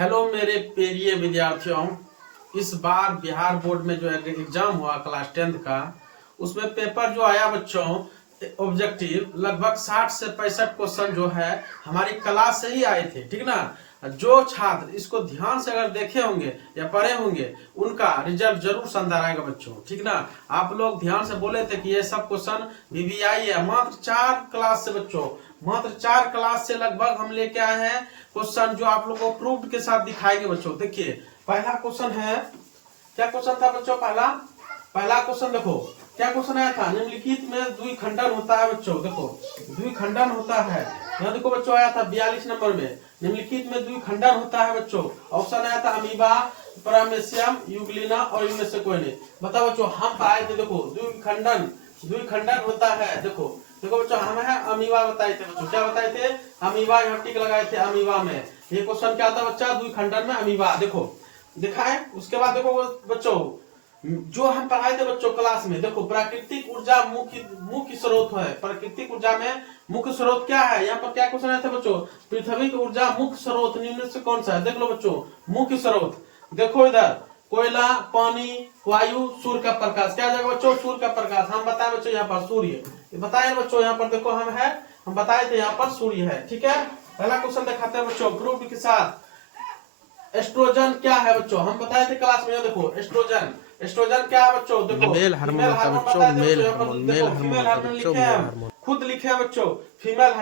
Hello मेरे प्रिय विद्यार्थियों। इस बार बिहार बोर्ड में जो एग्जाम हुआ क्लास 10th का, उसमें पेपर जो आया बच्चों ऑब्जेक्टिव, लगभग 60 से 65 क्वेश्चन जो है हमारी क्लास से ही आए थे। ठीक ना। जो छात्र इसको ध्यान से अगर देखे होंगे या पढ़े होंगे उनका रिजल्ट जरूर शानदार आएगा बच्चों। ठीक ना। आप लोग ध्यान से बोले थे कि ये सब क्वेश्चन बीबीआई है। मात्र 4 क्लास से बच्चों, मात्र 4 क्लास से लगभग हम लेके आए हैं क्वेश्चन जो आप लोगों को प्रूफ के साथ दिखाएंगे बच्चों। देखिए पहला क्वेश्चन है, क्या क्वेश्चन था बच्चों? पहला क्वेश्चन देखो क्या क्वेश्चन आया था। निम्नलिखित में द्विखंडन होता है बच्चों। देखो द्विखंडन होता है, यहाँ देखो बच्चों आया था 42 नंबर में। निम्नलिखित में द्विखंडन होता है बच्चों। ऑप्शन आया था अमीबा, पैरामेसियम, यूग्लिना और इनमें से कोई नहीं। बताओ बच्चों, हम पाए थे देखो द्विखंडन होता है। देखो बच्चों, हम है अमीबा बताए थे बच्चों। क्या बताए थे? अमीबा। यहाँ टिक लगाए थे अमीबा में। ये क्वेश्चन क्या था बच्चा? द्विखंडन में अमीबा। देखो देखा है। उसके बाद देखो बच्चों, जो हम पढ़ाए थे बच्चों क्लास में, देखो प्राकृतिक ऊर्जा मुख्य स्रोत है। प्राकृतिक ऊर्जा में मुख्य स्रोत क्या है? यहाँ पर क्या क्वेश्चन आया था बच्चों? पृथ्वी की ऊर्जा मुख्य स्रोत निम्न से कौन सा है? देख लो बच्चों, मुख्य स्रोत देखो इधर, कोयला, पानी, वायु, सूर्य का प्रकाश। क्या जाएगा बच्चों? सूर्य का प्रकाश। हम बताए बच्चों यहाँ पर सूर्य बताए बच्चों। यहाँ पर देखो हम बताए थे यहाँ पर सूर्य है। ठीक है। पहला क्वेश्चन दिखाते हैं बच्चों प्रूफ के साथ। एस्ट्रोजन क्या है बच्चों? हम बताए थे क्लास में। देखो एस्ट्रोजन क्या है बच्चों? देखो मेल हार्मोन होता है बच्चों। मेल हार्मोन लिखे हैं, खुद लिखे हैं बच्चों। Female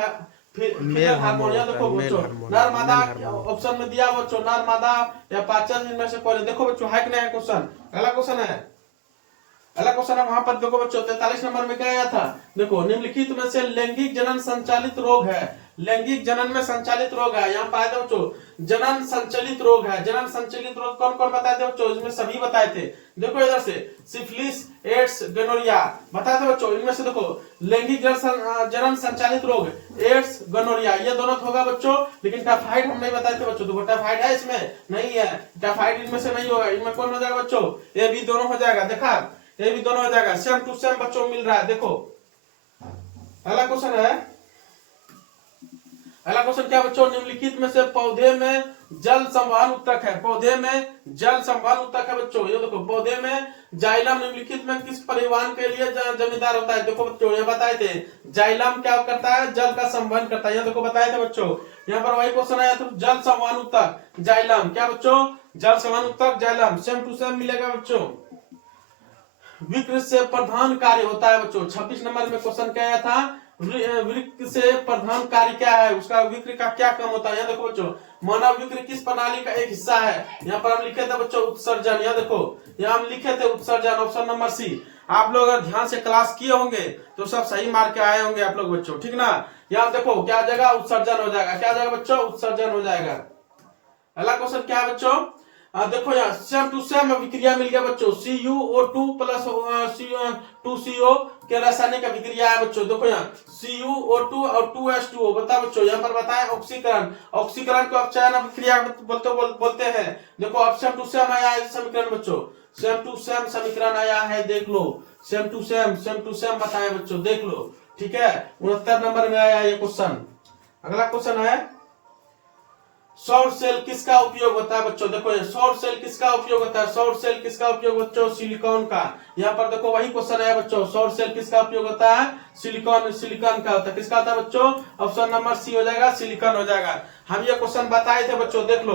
hormone. यहाँ देखो बच्चों, नर मादा ऑप्शन में दिया बच्चों, नर मादा या पाचन इनमें से कोई। देखो बच्चों है कि नहीं है क्वेश्चन? अगला क्वेश्चन है, वहां पर देखो बच्चों 43 नंबर में क्या आया था? देखो निम्नलिखित में से लैंगिक जनन संचालित रोग है। लैंगिक जनन में संचालित रोग है। यहाँ पाए थे बच्चों जनन संचालित रोग है। जनन संचालित रोग कौन कौन बताए थे बच्चों? इसमें सभी बताए थे। देखो इधर से सिफिलिस, एड्स, गोनोरिया बताए थे बच्चों। इनमें से देखो लैंगिक जनन संचालित रोग, एड्स, गोनोरिया, ये दोनों होगा बच्चों। लेकिन टाइफाइड हम नहीं बताए थे बच्चों। देखो टाइफाइड है इसमें? नहीं है। टाइफाइड इनमें से नहीं होगा। इनमें कौन हो जाएगा बच्चों? ये भी दोनों हो जाएगा। देखा, ये भी दोनों हो जाएगा। सेम टू सेम बच्चों मिल रहा है। देखो अगला क्वेश्चन है, अगला क्वेश्चन क्या बच्चों? निम्नलिखित में से पौधे में जल संवहन उत्तक है। पौधे में जल संवहन उत्तक है बच्चों। ये देखो पौधे में जाइलम निम्नलिखित में किस परिवहन के लिए जमींदार होता है? देखो बच्चों ये बताए थे, जाइलम क्या करता है? जल का संवहन करता है। ये देखो बताए थे बच्चों। यहाँ पर वही क्वेश्चन आया था, जल संवहन उत्तक जाइलम। क्या बच्चों? जल संवहन उत्तक जाइलम। सेम टू सेम मिलेगा बच्चों। विकृत से प्रधान कार्य होता है बच्चों। 26 नंबर में क्वेश्चन क्या आया था? विकृत से प्रधान कार्य क्या है? उसका विकृत का क्या काम होता है? यहाँ देखो बच्चों, मानव विकृत किस प्रणाली का एक हिस्सा है? यहाँ पर हम लिखे थे बच्चों उत्सर्जन। यहाँ देखो, यहाँ हम लिखे थे उत्सर्जन, ऑप्शन नंबर सी। आप लोग अगर ध्यान से क्लास किए होंगे तो सब सही मार्क के आए होंगे आप लोग बच्चों। ठीक ना। यहाँ देखो क्या जगह उत्सर्जन हो जाएगा। क्या जाएगा बच्चों? उत्सर्जन हो जाएगा। अगला क्वेश्चन क्या है बच्चों? देखो यहाँ सेम टू सेम अभिक्रिया मिल गया बच्चों। CuO2 प्लस 2CO के रासायनिक अभिक्रिया है बच्चों। देखो यहाँ CuO2 और 2H2O। बता बच्चों, यहाँ पर बताए ऑक्सीकरण। ऑक्सीकरण को अपचयन अभिक्रिया बोलते हैं। देखो अब सेम टू सेम आया है समीकरण बच्चों। सेम टू सेम समीकरण आया है, देख लो। सेम टू सेम बताए बच्चों, देख लो। ठीक है। 69 नंबर में आया ये क्वेश्चन। अगला क्वेश्चन है, सौर सेल किसका उपयोग होता है बच्चों? देखो ये सौर सेल किसका उपयोग होता है? सौर सेल किसका उपयोग बच्चों? सिलिकॉन का। यहाँ पर देखो वही क्वेश्चन है बच्चों, सौर सेल किसका उपयोग होता है? सिलिकॉन का होता है। किसका होता है बच्चों? ऑप्शन नंबर सी हो जाएगा, सिलिकॉन हो जाएगा। हम ये क्वेश्चन बताए थे बच्चों, देख लो।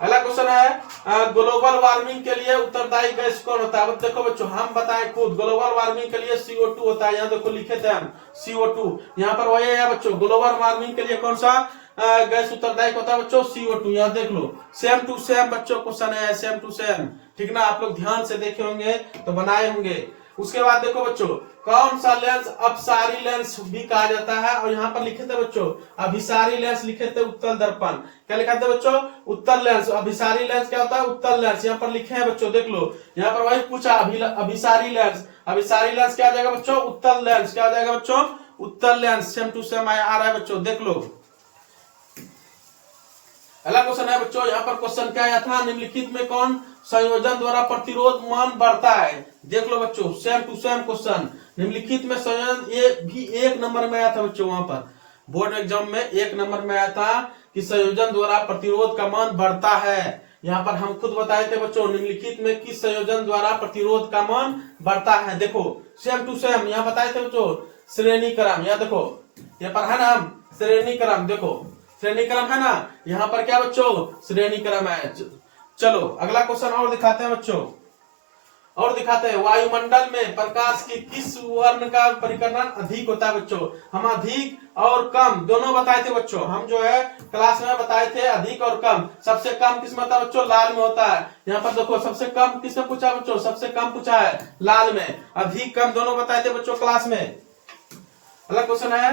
अगला क्वेश्चन है, ग्लोबल वार्मिंग के लिए उत्तरदायी गैस कौन होता है? देखो बच्चों हम बताएं खुद, ग्लोबल वार्मिंग के लिए CO2 होता है। यहाँ देखो लिखे थे हम CO2। यहाँ पर वही है बच्चों, ग्लोबल वार्मिंग के लिए कौन सा गैस उत्तरदायी होता है बच्चों? CO2। यहाँ देख लो सेम टू सेम बच्चों क्वेश्चन है, सेम टू सेम। ठीक ना। आप लोग ध्यान से देखे होंगे तो बनाए होंगे। उसके बाद देखो बच्चों, कौन सा लेंस अपसारी लेंस भी कहा जाता है? और यहाँ पर लिखे थे बच्चों अभिसारी लेंस, लिखे थे उत्तल दर्पण। क्या लिखा था बच्चों? उत्तल लेंस। अभिसारी लेंस क्या होता है? उत्तल लेंस। यहाँ पर लिखे हैं बच्चों, देख लो। यहाँ पर वही पूछा अभिसारी लेंस। अभिसारी लेंस क्या जाएगा बच्चों? उत्तल लेंस। क्या जाएगा बच्चों? उत्तल लेंस। सेम टू सेम आ रहा है बच्चों, देख लो। अगला क्वेश्चन है बच्चों, यहाँ पर क्वेश्चन क्या आया था? निम्नलिखित में कौन संयोजन द्वारा प्रतिरोध मान बढ़ता है? देख लो बच्चों, सेम टू सेम क्वेश्चन। निम्नलिखित में संयोजन ये भी 1 नंबर में आया था बच्चों। वहां पर बोर्ड एग्जाम में 1 नंबर में आया था कि संयोजन द्वारा प्रतिरोध का मान बढ़ता है। यहाँ पर हम खुद बताए थे बच्चों, निम्नलिखित में किस संयोजन द्वारा प्रतिरोध का मान बढ़ता है। देखो सेम टू सेम यहाँ बताए थे बच्चों, श्रेणी क्रम। यहाँ देखो यहाँ पर है ना श्रेणी क्रम, देखो श्रेणी क्रम है ना, यहाँ पर क्या बच्चों श्रेणी क्रम है। चलो अगला क्वेश्चन और दिखाते हैं बच्चों, और दिखाते हैं वायुमंडल में प्रकाश की किस वर्ण का परिकरण अधिक होता है बच्चों। हम अधिक और कम दोनों बताए थे बच्चों, हम जो है क्लास में बताए थे अधिक और कम। सबसे कम किस में होता है बच्चों, लाल में होता है। यहाँ पर देखो सबसे कम किसने पूछा बच्चों, सबसे कम पूछा है लाल में, अधिक कम दोनों बताए थे बच्चों क्लास में। अगला क्वेश्चन है,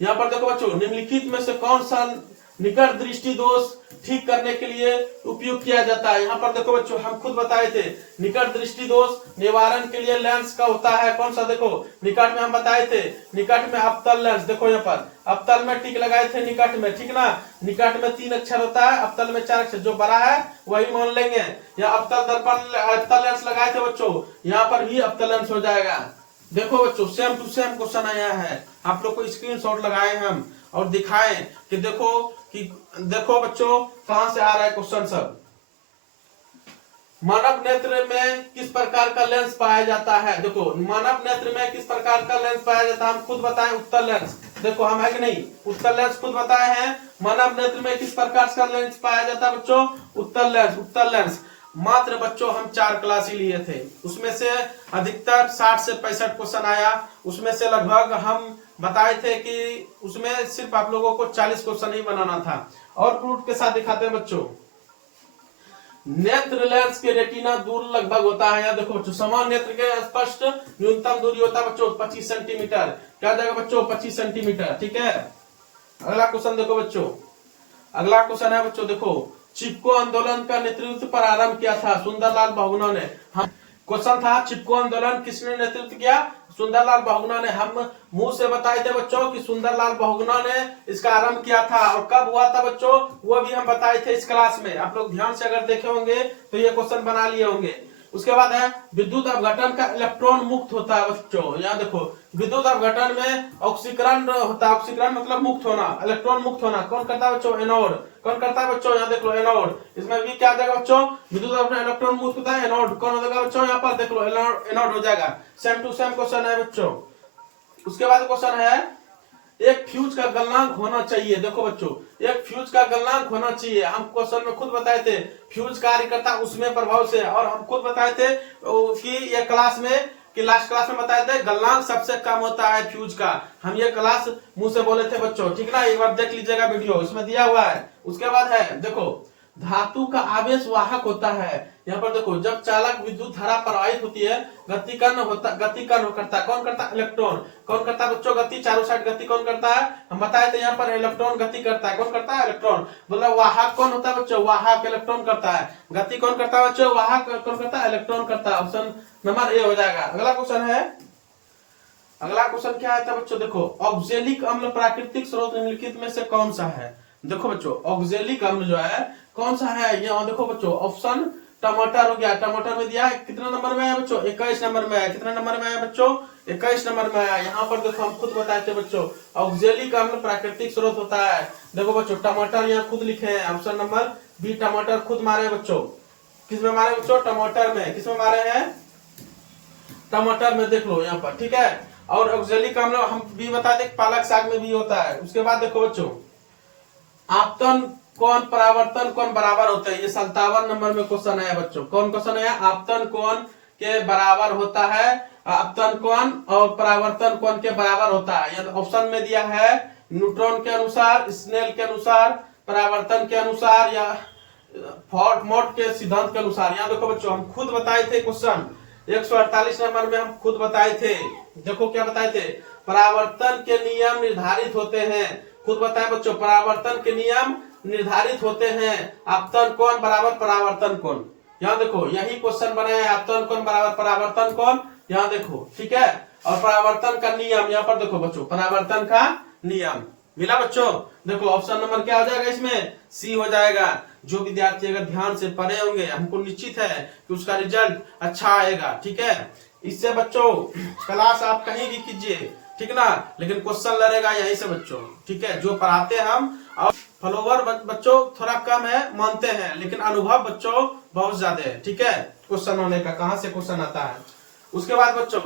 यहाँ पर देखो बच्चों, निम्नलिखित में से कौन सा निकट दृष्टि दोष ठीक करने के लिए उपयोग किया जाता है। यहाँ पर देखो बच्चों, हम खुद बताए थे निकट दृष्टि दोष निवारण के लिए लेंस का होता है कौन सा। देखो निकट में हम बताए थे, निकट में अवतल लेंस। देखो यहाँ पर अवतल में टिक लगाए थे निकट में, ठीक ना। निकट में 3 अक्षर होता है, अवतल में 4 अक्षर, जो बड़ा है वही मान लेंगे। या अवतल दर्पण अवतल लेंस लगाए थे बच्चों, यहाँ पर भी अवतल लेंस हो जाएगा। देखो बच्चों सेम टू सेम क्वेश्चन आया है, आप लोग को स्क्रीनशॉट लगाए हम और दिखाए कि देखो बच्चों कहां से आ रहा है क्वेश्चन सब। मानव नेत्र में किस प्रकार का लेंस पाया जाता है। देखो मानव नेत्र में किस प्रकार का लेंस पाया जाता है, हम खुद बताएं उत्तल लेंस। देखो हम है कि नहीं, उत्तल लेंस खुद बताए हैं। मानव नेत्र में किस प्रकार का लेंस पाया जाता है बच्चों, उत्तल लेंस। उत्तल लेंस मात्र बच्चों हम 4 क्लास ही लिए थे, उसमें से अधिकतर 60 से 65 क्वेश्चन आया। उसमें से लगभग हम बताए थे कि उसमें सिर्फ आप लोगों को 40 क्वेश्चन ही बनाना था। और प्रूफ के साथ दिखाते हैं बच्चों, नेत्र लेंस के रेटिना दूर लगभग होता है। यहाँ देखो बच्चों, समान नेत्र के स्पष्ट न्यूनतम दूरी होता है बच्चों 25 सेंटीमीटर। क्या जाएगा बच्चों 25 सेंटीमीटर, ठीक है। अगला क्वेश्चन देखो बच्चों, अगला क्वेश्चन है बच्चों, देखो चिपको आंदोलन का नेतृत्व प्रारंभ किया था सुंदरलाल बहुगुणा ने। क्वेश्चन था चिपको आंदोलन किसने नेतृत्व किया, सुंदरलाल बहुगुणा ने। हम मुंह से बताए थे बच्चों कि सुंदरलाल बहुगुणा ने इसका आरंभ किया था, और कब हुआ था बच्चों वो भी हम बताए थे इस क्लास में। आप लोग ध्यान से अगर देखे होंगे तो ये क्वेश्चन बना लिए होंगे। उसके बाद है विद्युत अपघटन का इलेक्ट्रॉन मुक्त होता है बच्चों। यहाँ देखो विद्युत अपघटन में ऑक्सीकरण होता है, ऑक्सीकरण मतलब मुक्त होना, इलेक्ट्रॉन मुक्त होना। कौन करता है बच्चों, एनोड। कौन करता है बच्चों, यहाँ देख लो एनोड। इसमें भी क्या जाएगा बच्चों, विद्युत अपघटन इलेक्ट्रॉन मुक्त होता है, एनोड। कौन हो जाएगा बच्चों, यहाँ पर देख लो एनोड हो जाएगा। सेम टू सेम क्वेश्चन है बच्चों। उसके बाद क्वेश्चन है, एक फ्यूज का गलनांक होना चाहिए। देखो बच्चों एक फ्यूज का गलनांक होना चाहिए, हम क्वेश्चन में खुद बताए थे फ्यूज कार्य करता उसमें प्रभाव से। और हम खुद बताए थे कि ये क्लास में कि लास्ट क्लास में बताए थे गलनांक सबसे कम होता है फ्यूज का। हम ये क्लास मुंह से बोले थे बच्चों, ठीक ना। एक बार देख लीजिएगा वीडियो, इसमें दिया हुआ है। उसके बाद है देखो धातु का आवेश वाहक होता है। यहाँ पर देखो जब चालक विद्युत धारा प्रवाहित होती है गतिकर्ण करता है। कौन करता है, इलेक्ट्रॉन। कौन करता है बच्चों, गति। चारों साइड गति कौन करता है, हम बताए थे यहाँ पर इलेक्ट्रॉन गति करता है। कौन करता है, इलेक्ट्रॉन। मतलब वाहक कौन होता है बच्चों, वाहक इलेक्ट्रॉन करता है। गति कौन करता है बच्चों, वाहक कौन करता है, इलेक्ट्रॉन करता है। ऑप्शन नंबर ए हो जाएगा। अगला क्वेश्चन है, अगला क्वेश्चन क्या है बच्चों, देखो ऑक्जेलिक अम्ल प्राकृतिक स्रोत निम्नलिखित में से कौन सा है। देखो बच्चों ऑक्जेलिक अम्ल जो है कौन सा है, ये देखो बच्चों ऑप्शन टमाटर हो गया। टमाटर में दिया है, कितना नंबर में है बच्चों, 21 नंबर में है। कितना नंबर में है बच्चों, 21 नंबर में है। यहाँ पर देखो हम खुद बताए थे बच्चों ऑक्जेलिक अम्ल प्राकृतिक स्रोत होता है। देखो बच्चों टमाटर यहाँ खुद लिखे हैं, ऑप्शन नंबर बी टमाटर खुद मारे बच्चों। किसमें मारे बच्चों, टमाटर में। किसमें मारे हैं, टमाटर में। देख लो यहाँ पर, ठीक है। और ऑक्जेलिक अम्ल हम भी बता दें पालक साग में भी होता है। उसके बाद देखो बच्चों आपतन कोण परावर्तन कोण बराबर होते हैं, ये 57 नंबर में क्वेश्चन है बच्चों। कौन क्वेश्चन है, आपतन कोण के बराबर होता है, आपतन कोण और परावर्तन कोण के बराबर होता है। ऑप्शन में दिया है न्यूटन के अनुसार, स्नेल के अनुसार, परावर्तन के अनुसार या मोट के सिद्धांत के अनुसार। यहाँ देखो बच्चों हम खुद बताए थे क्वेश्चन 148 नंबर में हम खुद बताए थे। देखो क्या बताए थे, परावर्तन के नियम निर्धारित होते हैं। खुद बताए बच्चों परावर्तन के नियम निर्धारित होते हैं। आपतन कोण बराबर परावर्तन कोण। यहाँ देखो यही क्वेश्चन बना है, आपतन कोण बराबर परावर्तन कोण। यहाँ देखो, ठीक है। और परावर्तन का नियम, यहाँ पर देखो बच्चों परावर्तन का नियम मिला बच्चों। देखो ऑप्शन नंबर क्या हो जाएगा, इसमें सी हो जाएगा। जो विद्यार्थी अगर ध्यान से पढ़े होंगे हमको निश्चित है कि उसका रिजल्ट अच्छा आएगा, ठीक है। इससे बच्चों क्लास आप कहीं भी कीजिए, ठीक ना, लेकिन क्वेश्चन लड़ेगा यहीं से बच्चों, ठीक है। जो पढ़ाते हम और फॉलोवर बच्चों थोड़ा कम है, मानते हैं, लेकिन अनुभव बच्चों बहुत ज्यादा है। ठीक है, क्वेश्चन होने का कहां से क्वेश्चन आता है। उसके बाद बच्चों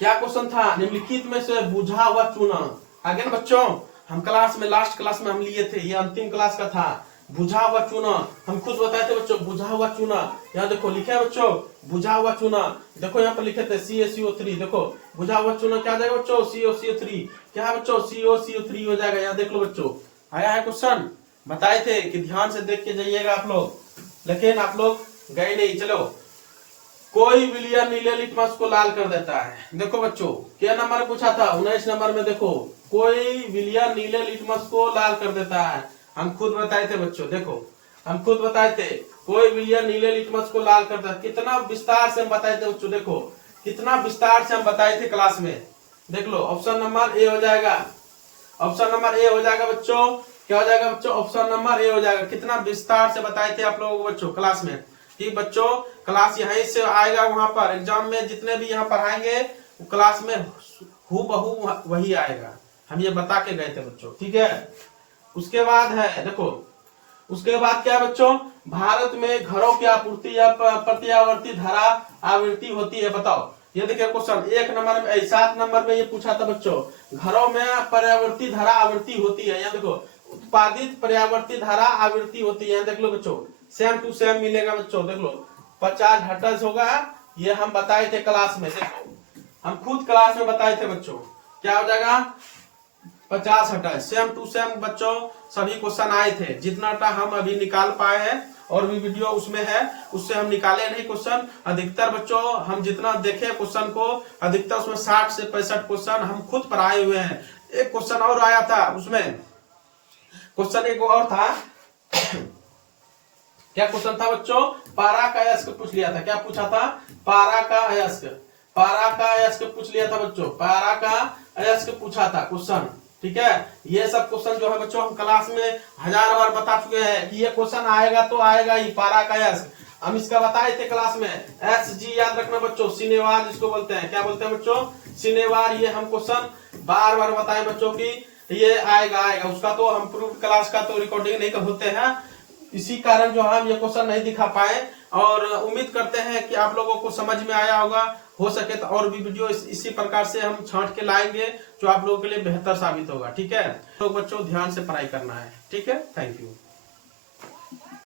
क्या क्वेश्चन था, निम्नलिखित में से बुझा हुआ चुना। आगे ना बच्चों हम क्लास में, लास्ट क्लास में हम लिए थे, ये अंतिम क्लास का था, बुझा हुआ चूना। हम खुद बताए थे बच्चों, बुझा हुआ चूना। यहाँ देखो लिखे है बच्चों, बुझा हुआ चूना। देखो यहाँ पर लिखे थे CaCO3। देखो बुझा हुआ चूना क्या आ जाएगा बच्चों, CaCO3। क्या है बच्चों, CaCO3 हो जाएगा। यहाँ देख लो बच्चों, आया है क्वेश्चन, बताए थे कि ध्यान से देख के जाइएगा आप लोग, लेकिन आप लोग गए नहीं। चलो, कोई विलियन नीले लिटमस को लाल कर देता है। देखो बच्चों क्या नंबर पूछा था, 19 नंबर में। देखो कोई विलियन नीले लिटमस को लाल कर देता है। हम खुद बताए थे बच्चों, देखो हम खुद बताए थे, कोई विलियन नीले लिटमस को लाल करता है। कितना विस्तार से हम बताए थे बच्चों, देखो कितना विस्तार से हम बताए थे क्लास में। देख लो, ऑप्शन नंबर ए हो जाएगा, ऑप्शन नंबर ए हो जाएगा बच्चों। क्या हो जाएगा बच्चों, ऑप्शन नंबर ए हो जाएगा। कितना विस्तार से बताए थे आप लोगों को बच्चों क्लास में। ठीक बच्चों, क्लास यहीं से आएगा, वहां पर एग्जाम में जितने भी यहाँ पढ़ाएंगे क्लास में हूबहू वही आएगा। हम ये बता के गए थे बच्चों। ठीक है, उसके बाद है देखो, उसके बाद क्या है बच्चों, भारत में घरों की आपूर्ति या प्रत्यावर्ती धारा आवृत्ति होती है, बताओ। ये देखिए क्वेश्चन 1 नंबर में, 7 नंबर में ये पूछा था बच्चों, घरों में पर्यावर्ती धारा आवृत्ति होती है। यहाँ देखो, उत्पादित पर्यावर्ती धारा आवृत्ति होती है। देख लो बच्चों, सेम टू सेम मिलेगा बच्चों। देख लो 50 हर्ट्ज होगा, ये हम बताए थे क्लास में। देखो हम खुद क्लास में बताए थे बच्चों, क्या हो जाएगा 50 हर्ट्ज, सेम टू सेम बच्चों सभी क्वेश्चन आए थे। जितना टा हम अभी निकाल पाए हैं, और भी वीडियो उसमें है, उससे हम निकाले नहीं क्वेश्चन। अधिकतर बच्चों हम जितना देखे क्वेश्चन को, अधिकतर उसमें 60 से 65 क्वेश्चन हम खुद पढ़ाए हुए हैं। एक क्वेश्चन और आया था उसमें, क्वेश्चन एक और था, क्या क्वेश्चन था बच्चों, पारा का अयस्क पूछ लिया था। क्या पूछा था, पारा का अयस्क, पारा का अयस्क पूछ लिया था बच्चों, पारा का अयस्क पूछा था क्वेश्चन। ठीक है, ये सब क्वेश्चन जो है बच्चों हम क्लास में 1000 बार बता चुके हैं कि ये क्वेश्चन आएगा तो आएगा ही, पारा का अयस्क। हम इसका बताए थे क्लास में। SG याद रखना बच्चों, सिनेवार जिसको बोलते हैं। क्या बोलते हैं बच्चों, सिनेवार। ये हम क्वेश्चन बार बार बताए बच्चों की ये आएगा आएगा। उसका तो हम प्रूफ क्लास का तो रिकॉर्डिंग नहीं होते हैं, इसी कारण जो हम ये क्वेश्चन नहीं दिखा पाए। और उम्मीद करते हैं कि आप लोगों को समझ में आया होगा। हो सके तो और भी वीडियो इसी प्रकार से हम छांट के लाएंगे, जो आप लोगों के लिए बेहतर साबित होगा। ठीक है, तो बच्चों ध्यान से पढ़ाई करना है। ठीक है, थैंक यू।